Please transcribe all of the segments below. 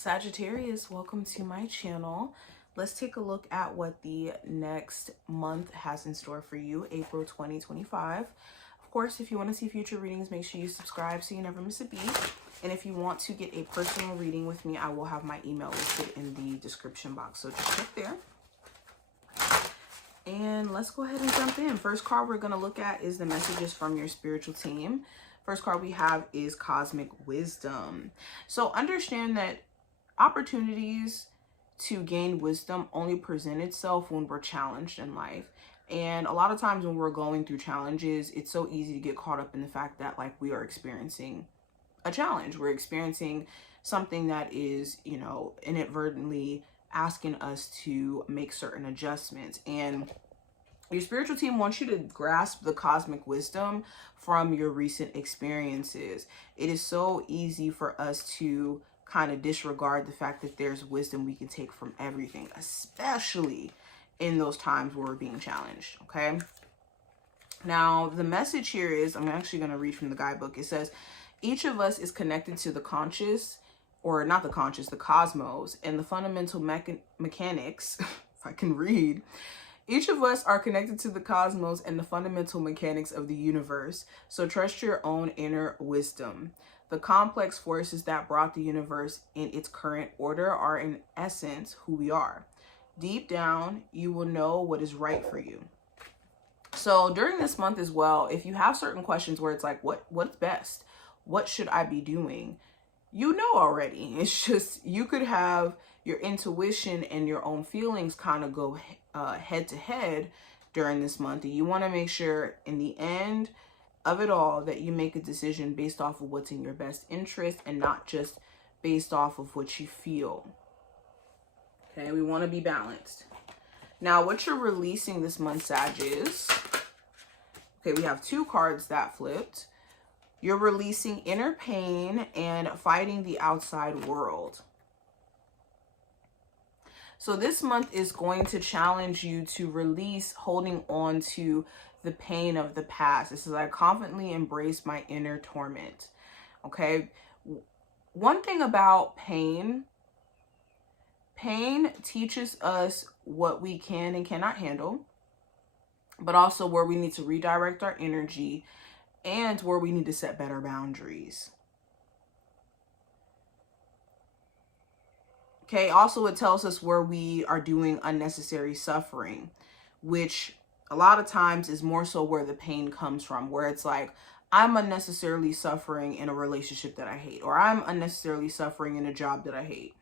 Sagittarius, welcome to my channel. Let's take a look at what the next month has in store for you, April 2025. Of course, if you want to see future readings, make sure you subscribe so you never miss a beat. And if you want to get a personal reading with me, I will have my email listed in the description box. So just click there. And let's go ahead and jump in. First card we're going to look at is the messages from your spiritual team. First card we have is Cosmic Wisdom. So understand that opportunities to gain wisdom only present itself when we're challenged in life. And a lot of times when we're going through challenges, it's so easy to get caught up in the fact that we are experiencing a challenge. We're experiencing something that is, inadvertently asking us to make certain adjustments. And your spiritual team wants you to grasp the cosmic wisdom from your recent experiences. It is so easy for us to kind of disregard the fact that there's wisdom we can take from everything, especially in those times where we're being challenged. Okay. Now, the message here is, I'm actually going to read from the guidebook. It says, each of us is connected to the conscious, or not the conscious, the cosmos, and the fundamental mechanics, if I can read. Each of us are connected to the cosmos and the fundamental mechanics of the universe. So trust your own inner wisdom. The complex forces that brought the universe in its current order are in essence who we are. Deep down, you will know what is right for you. So during this month as well, if you have certain questions where it's like, what's best? What should I be doing? You know already. It's just you could have your intuition and your own feelings kind of go head to head during this month. And you want to make sure in the end of it all that you make a decision based off of what's in your best interest and not just based off of what you feel. Okay, we want to be balanced. Now, what you're releasing this month, Sag, is, okay, we have two cards that flipped. You're releasing inner pain and fighting the outside world. So this month is going to challenge you to release holding on to the pain of the past. This is, I confidently embrace my inner torment. Okay. One thing about pain teaches us what we can and cannot handle, but also where we need to redirect our energy and where we need to set better boundaries. Okay, also it tells us where we are doing unnecessary suffering, which a lot of times is more so where the pain comes from, where it's like, I'm unnecessarily suffering in a relationship that I hate, or I'm unnecessarily suffering in a job that I hate.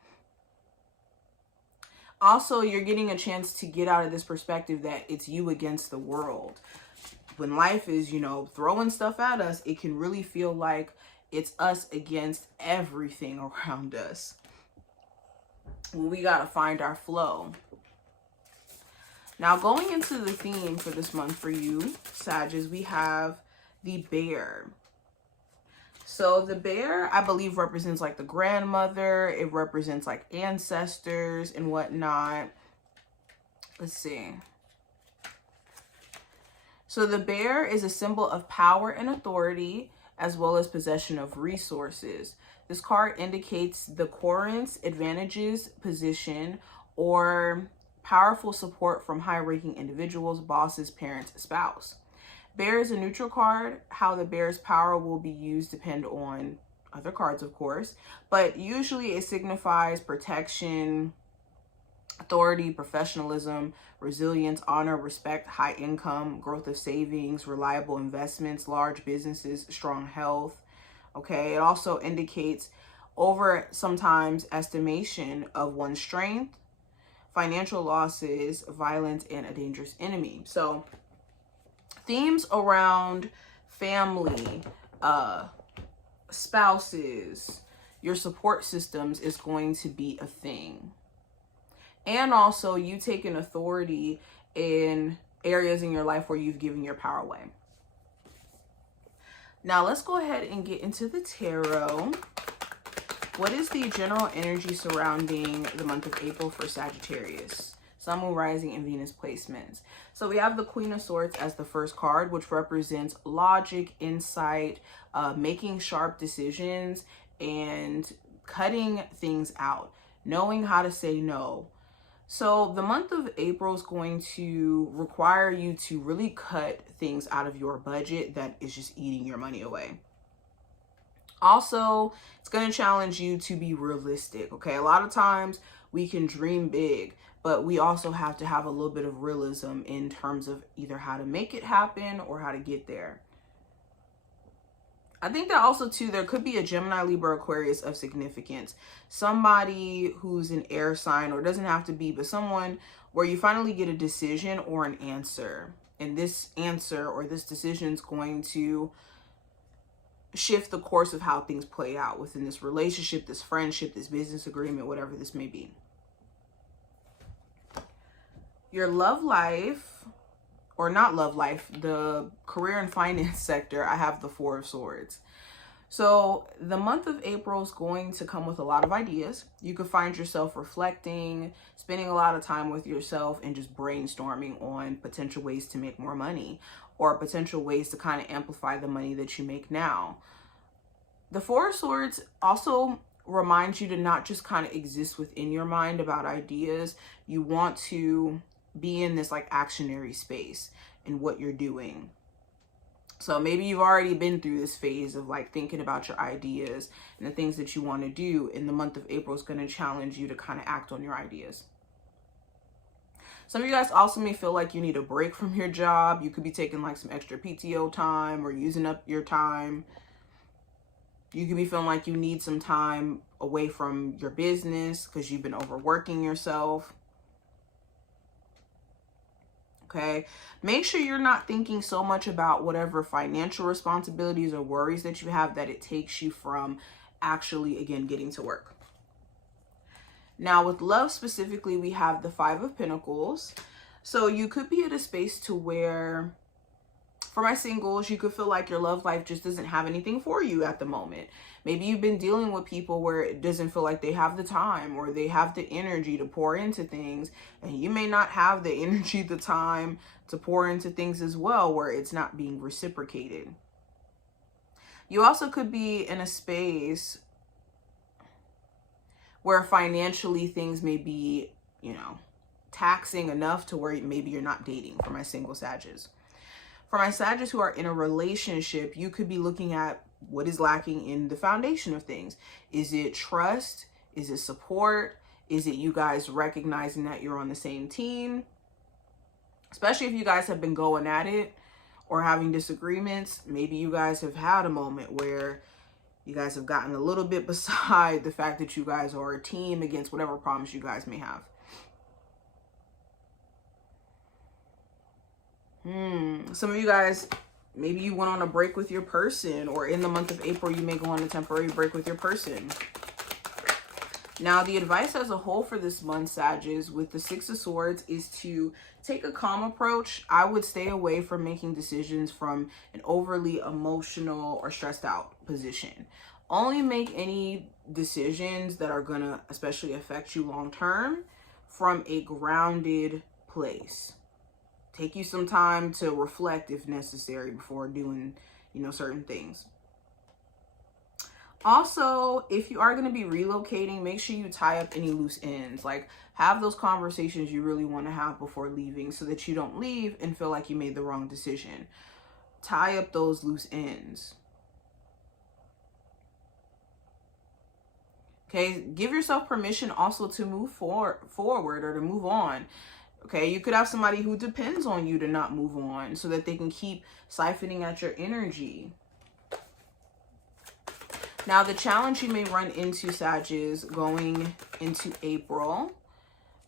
Also, you're getting a chance to get out of this perspective that it's you against the world. When life is, throwing stuff at us, it can really feel like it's us against everything around us. We got to find our flow. Now, going into the theme for this month for you, Sagittarius, we have the bear. So the bear, I believe, represents like the grandmother. It represents like ancestors and whatnot. Let's see. So the bear is a symbol of power and authority, as well as possession of resources. This card indicates the querent's advantages, position, or powerful support from high-ranking individuals, bosses, parents, spouse. Bear is a neutral card. How the bear's power will be used depend on other cards, of course, but usually it signifies protection, authority, professionalism, resilience, honor, respect, high income, growth of savings, reliable investments, large businesses, strong health. Okay, it also indicates sometimes estimation of one's strength, financial losses, violence, and a dangerous enemy. So themes around family, spouses, your support systems is going to be a thing. And also you taking authority in areas in your life where you've given your power away. Now let's go ahead and get into the tarot. What is the general energy surrounding the month of April for Sagittarius? Sun, Moon, Rising, and Venus placements. So we have the Queen of Swords as the first card, which represents logic, insight, making sharp decisions, and cutting things out, knowing how to say no. So the month of April is going to require you to really cut things out of your budget that is just eating your money away. Also, it's going to challenge you to be realistic, okay? A lot of times we can dream big, but we also have to have a little bit of realism in terms of either how to make it happen or how to get there. I think that also too, there could be a Gemini, Libra, Aquarius of significance. Somebody who's an air sign, or doesn't have to be, but someone where you finally get a decision or an answer. And this answer or this decision is going to shift the course of how things play out within this relationship, this friendship, this business agreement, whatever this may be. Your love life, or not love life, the career and finance sector, I have the Four of Swords. So the month of April is going to come with a lot of ideas. You could find yourself reflecting, spending a lot of time with yourself, and just brainstorming on potential ways to make more money, or potential ways to kind of amplify the money that you make now. The Four of Swords also reminds you to not just kind of exist within your mind about ideas. You want to be in this like actionary space in what you're doing. So maybe you've already been through this phase of like thinking about your ideas and the things that you want to do. In the month of April is going to challenge you to kind of act on your ideas. Some of you guys also may feel like you need a break from your job. You could be taking like some extra PTO time or using up your time. You could be feeling like you need some time away from your business because you've been overworking yourself. Okay, make sure you're not thinking so much about whatever financial responsibilities or worries that you have that it takes you from actually, again, getting to work. Now with love specifically, we have the Five of Pentacles. So you could be at a space to where, for my singles, you could feel like your love life just doesn't have anything for you at the moment. Maybe you've been dealing with people where it doesn't feel like they have the time or they have the energy to pour into things. And you may not have the energy, the time to pour into things as well, where it's not being reciprocated. You also could be in a space where financially things may be, taxing enough to where maybe you're not dating, for my single Sagittarius. For my Sagittarius who are in a relationship, you could be looking at what is lacking in the foundation of things. Is it trust? Is it support? Is it you guys recognizing that you're on the same team? Especially if you guys have been going at it or having disagreements. Maybe you guys have had a moment where you guys have gotten a little bit beside the fact that you guys are a team against whatever problems you guys may have. Some of you guys, maybe you went on a break with your person, or in the month of April, you may go on a temporary break with your person. Now, the advice as a whole for this month, Sagittarius, with the Six of Swords is to take a calm approach. I would stay away from making decisions from an overly emotional or stressed out position. Only make any decisions that are going to especially affect you long term from a grounded place. Take you some time to reflect if necessary before doing, certain things. Also, if you are going to be relocating, make sure you tie up any loose ends. Like, have those conversations you really want to have before leaving so that you don't leave and feel like you made the wrong decision. Tie up those loose ends. Okay, give yourself permission also to move forward or to move on. Okay, you could have somebody who depends on you to not move on so that they can keep siphoning at your energy. Now, the challenge you may run into, Sagittarius, going into April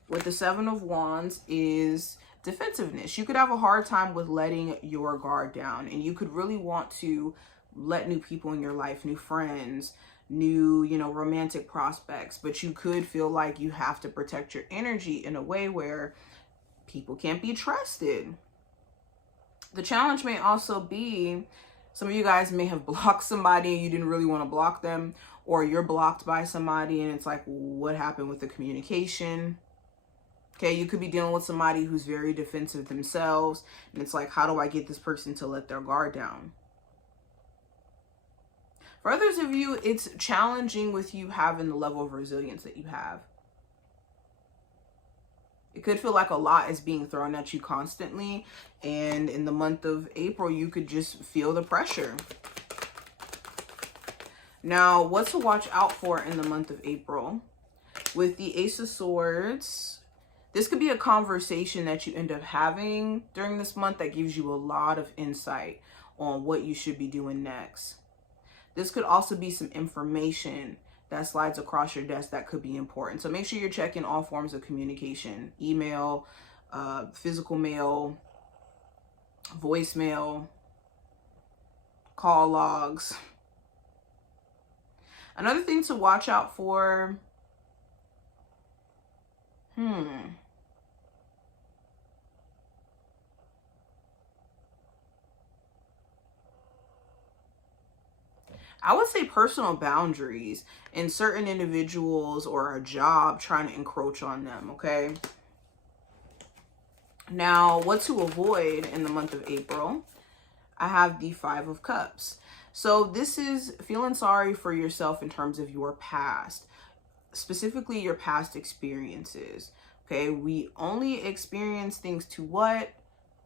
with the Seven of Wands is defensiveness. You could have a hard time with letting your guard down, and you could really want to let new people in your life, new friends, new, romantic prospects, but you could feel like you have to protect your energy in a way where people can't be trusted. The challenge may also be some of you guys may have blocked somebody and you didn't really want to block them, or you're blocked by somebody and it's like, what happened with the communication? Okay, you could be dealing with somebody who's very defensive themselves and it's like, how do I get this person to let their guard down? For others of you, it's challenging with you having the level of resilience that you have. It could feel like a lot is being thrown at you constantly. And in the month of April, you could just feel the pressure. Now, what to watch out for in the month of April? With the Ace of Swords, this could be a conversation that you end up having during this month that gives you a lot of insight on what you should be doing next. This could also be some information that slides across your desk that could be important. So make sure you're checking all forms of communication: email, physical mail, voicemail, call logs. Another thing to watch out for, I would say personal boundaries and certain individuals or a job trying to encroach on them, okay? Now, what to avoid in the month of April? I have the Five of Cups. So this is feeling sorry for yourself in terms of your past, specifically your past experiences, okay? We only experience things to what?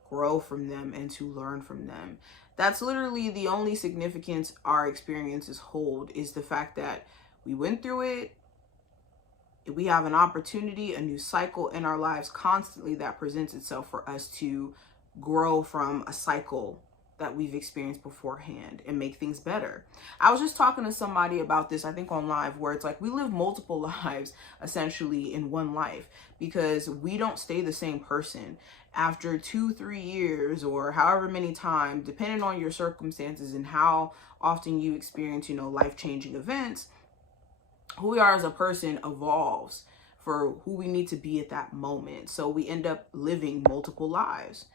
Grow from them and to learn from them. That's literally the only significance our experiences hold, is the fact that we went through it. We have an opportunity, a new cycle in our lives constantly that presents itself for us to grow from a cycle that we've experienced beforehand and make things better. I was just talking to somebody about this, I think on live, where it's like we live multiple lives essentially in one life, because we don't stay the same person after 2-3 years or however many times, depending on your circumstances and how often you experience, you know, life-changing events. Who we are as a person evolves for who we need to be at that moment. So we end up living multiple lives.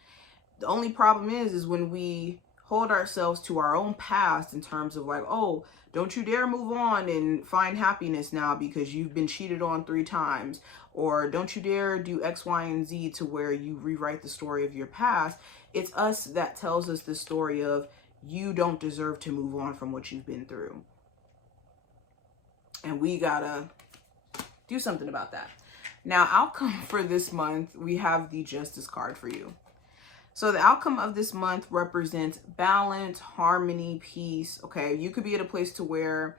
The only problem is when we hold ourselves to our own past in terms of like, oh, don't you dare move on and find happiness now because you've been cheated on 3 times, or don't you dare do X, Y, and Z, to where you rewrite the story of your past. It's us that tells us the story of you don't deserve to move on from what you've been through. And we gotta do something about that. Now, outcome for this month, we have the Justice card for you. So the outcome of this month represents balance, harmony, peace, okay? You could be at a place to where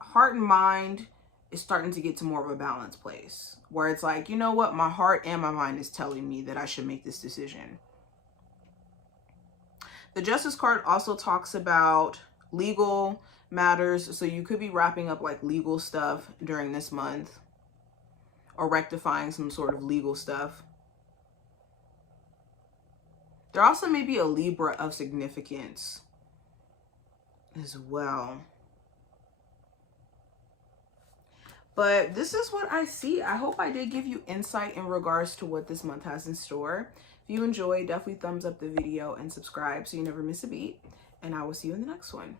heart and mind is starting to get to more of a balanced place, where it's like, you know what? My heart and my mind is telling me that I should make this decision. The Justice card also talks about legal matters. So you could be wrapping up like legal stuff during this month, or rectifying some sort of legal stuff. There also may be a Libra of significance as well. But this is what I see. I hope I did give you insight in regards to what this month has in store. If you enjoyed, definitely thumbs up the video and subscribe so you never miss a beat. And I will see you in the next one.